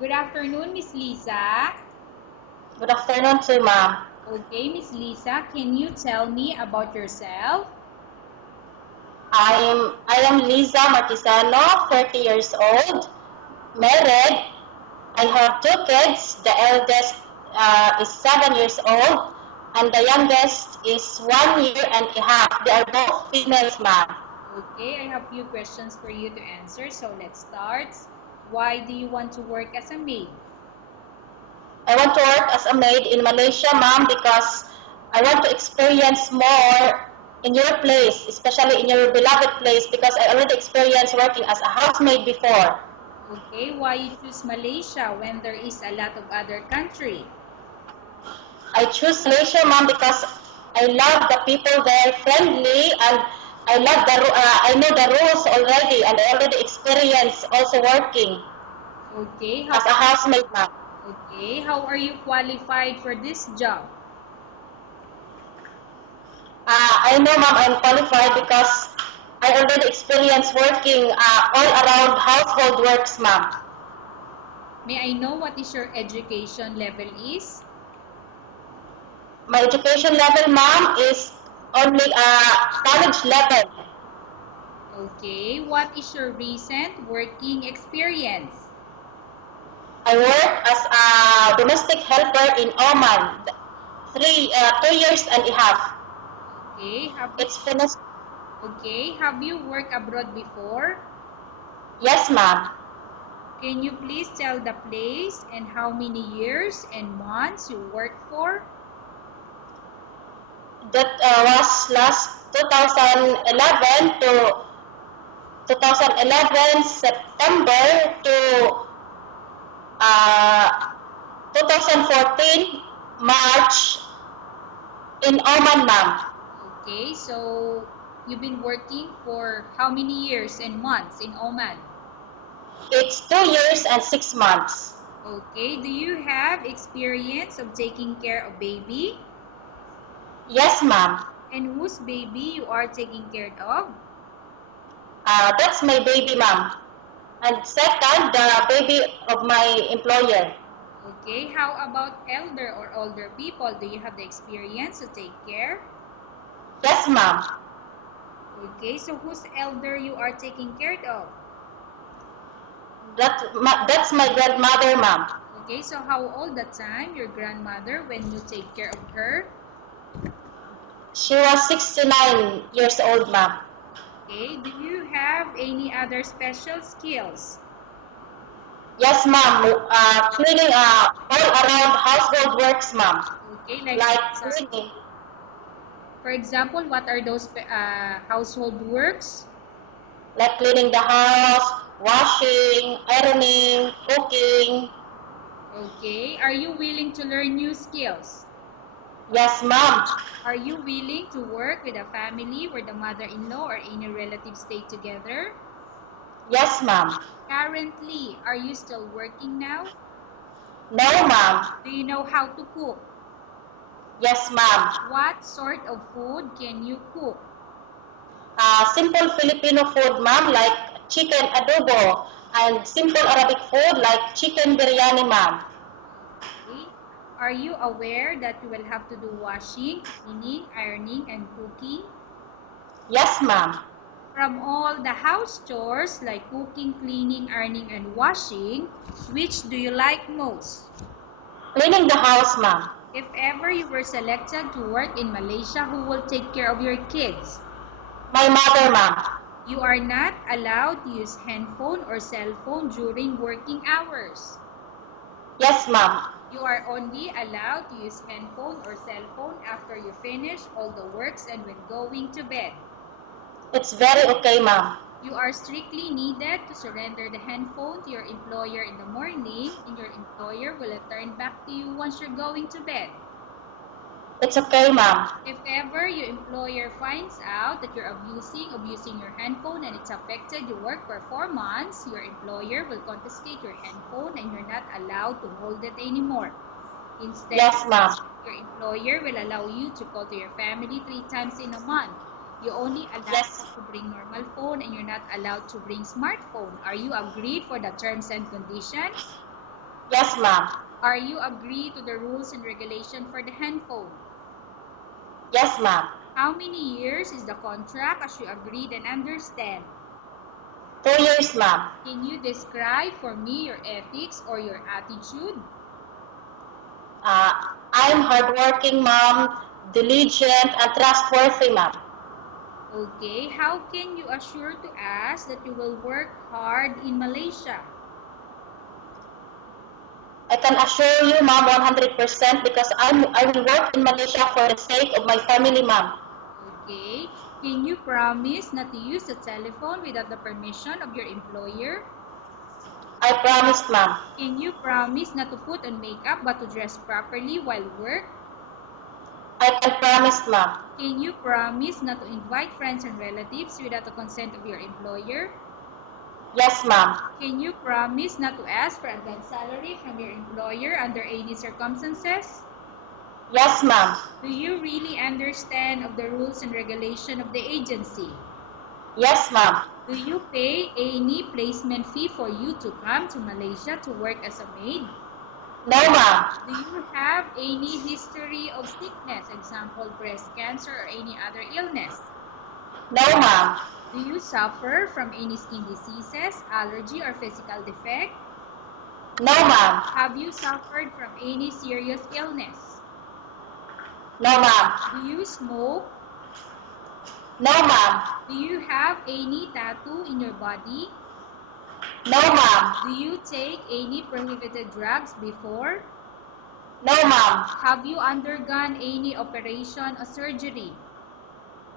Good afternoon, Miss Lisa. Good afternoon to ma'am. Okay, Miss Lisa, can you tell me about yourself? I am Liza Martisano, 30 years old, married. I have two kids. The eldest is 7 years old, and the youngest is 1 year and a half. They are both females, ma'am. Okay, I have few questions for you to answer. So let's start. Why do you want to work as a maid? I want to work as a maid in Malaysia, ma'am, because I want to experience more in your place, especially in your beloved place, because I already experienced working as a housemaid before. Okay, why you choose Malaysia when there is a lot of other country? I choose Malaysia, ma'am, because I love the people there, friendly, and I know the rules already, and I already experienced also working Okay, as a housemaid, ma'am. how are you qualified for this job? I know, ma'am, I'm qualified because I already experienced working all around household works, ma'am. May I know what is your education level is? My education level, ma'am, is only college level. Okay, what is your recent working experience? I work as a domestic helper in Oman, 2 years and a half. Okay, It's finished. have you worked abroad before? Yes, ma'am. Can you please tell the place and how many years and months you worked for? That was last 2011 to 2011 September to 2014 March in Oman, ma'am. Okay, so you've been working for how many years and months in Oman? It's 2 years and 6 months. Okay, do you have experience of taking care of baby? Yes, ma'am. And whose baby you are taking care of? That's my baby, ma'am. And second, the baby of my employer. Okay, how about elder or older people? Do you have the experience to take care? Yes, ma'am. Okay, so whose elder you are taking care of? That's my grandmother, ma'am. Okay, so how old that time your grandmother when you take care of her? She was 69 years old, ma'am. Okay, do you have any other special skills? Yes, ma'am. Cleaning all around household works, ma'am. Okay, Like cleaning, for example, what are those household works? like cleaning the house, washing, ironing, cooking. Okay, are you willing to learn new skills? Yes, ma'am. Are you willing to work with a family where the mother-in-law or any relatives stay together? Yes, ma'am. Currently, are you still working now? No, ma'am. Do you know how to cook? Yes, ma'am. What sort of food can you cook? Simple Filipino food, ma'am, like chicken adobo, and simple Arabic food like chicken biryani, ma'am. Okay. Are you aware that you will have to do washing, cleaning, ironing, and cooking? Yes, ma'am. From all the house chores like cooking, cleaning, ironing, and washing, which do you like most? Cleaning the house, ma'am. If ever you were selected to work in Malaysia, who will take care of your kids? My mother, ma'am. You are not allowed to use handphone or cell phone during working hours. Yes, ma'am. You are only allowed to use handphone or cell phone after you finish all the works and when going to bed. It's very okay, ma'am. You are strictly needed to surrender the handphone to your employer in the morning, and your employer will return back to you once you're going to bed. It's okay, ma'am. If ever your employer finds out that you're abusing your handphone and it's affected your work performance, your employer will confiscate your handphone and you're not allowed to hold it anymore. Instead, Yes, ma'am. your employer will allow you to call to your family 3 times in a month. You only allowed Yes. to bring normal phone and you're not allowed to bring smartphone. Are you agreed for the terms and conditions? Yes, ma'am. Are you agree to the rules and regulation for the handphone? Yes, ma'am. How many years is the contract as you agreed and understand? 2 years, ma'am. Can you describe for me your ethics or your attitude? I'm hardworking, ma'am, diligent, and trustworthy, ma'am. Okay, how can you assure to us that you will work hard in Malaysia? I can assure you, ma'am, 100% because I will work in Malaysia for the sake of my family, ma'am. Okay, can you promise not to use the telephone without the permission of your employer? I promised, ma'am. Can you promise not to put on makeup but to dress properly while work? I can promise, ma'am. Can you promise not to invite friends and relatives without the consent of your employer? Yes, ma'am. Can you promise not to ask for advance salary from your employer under any circumstances? Yes, ma'am. Do you really understand of the rules and regulation of the agency? Yes, ma'am. Do you pay any placement fee for you to come to Malaysia to work as a maid? No, ma'am. Do you have any history of sickness, example breast cancer or any other illness? No, ma'am. Do you suffer from any skin diseases, allergy, or physical defect? No, ma'am. Have you suffered from any serious illness? No, ma'am. Do you smoke? No, ma'am. Do you have any tattoo in your body? No, ma'am. Do you take any prohibited drugs before? No, ma'am. Have you undergone any operation or surgery?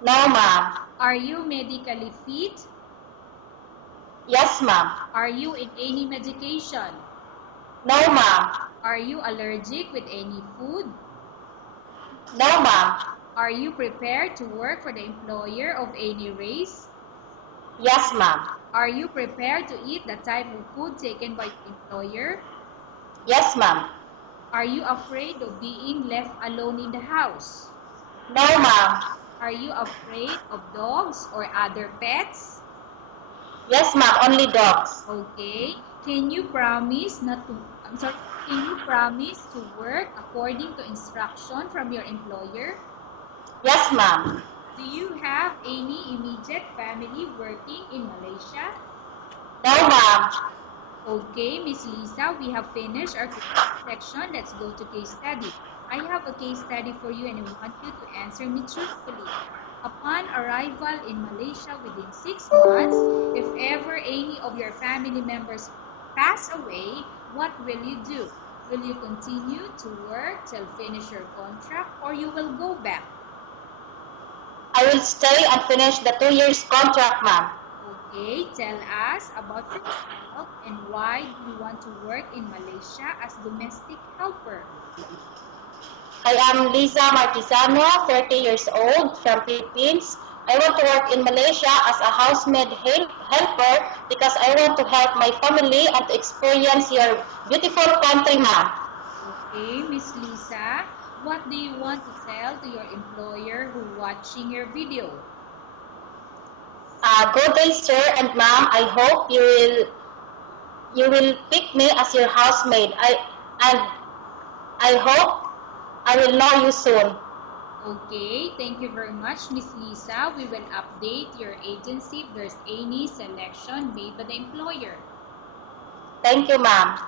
No, ma'am. Are you medically fit? Yes, ma'am. Are you in any medication? No, ma'am. Are you allergic with any food? No, ma'am. Are you prepared to work for the employer of any race? Yes, ma'am. Are you prepared to eat the type of food taken by your employer? Yes, ma'am. Are you afraid of being left alone in the house? No, ma'am. Are you afraid of dogs or other pets? Yes, ma'am. Only dogs. Okay. Can you promise not to, can you promise to work according to instruction from your employer? Yes, ma'am. Do you have any immediate family working in Malaysia? No, ma'am. Okay, Miss Lisa, we have finished our section. Let's go to case study. I have a case study for you and I want you to answer me truthfully. Upon arrival in Malaysia within 6 months, if ever any of your family members pass away, what will you do? Will you continue to work till finish your contract or you will go back? I will stay and finish the 2 years contract, ma'am. Okay, tell us about yourself and why do you want to work in Malaysia as domestic helper? I am Liza Marquisano, 30 years old, from Philippines. I want to work in Malaysia as a housemaid helper because I want to help my family and to experience your beautiful country, ma'am. Okay, Miss Lisa, what do you want to tell to your employer who watching your video? Good day, sir and ma'am. I hope you will pick me as your housemaid. I hope I will know you soon. Okay, thank you very much, Miss Lisa. We will update your agency if there's any selection made by the employer. Thank you, ma'am.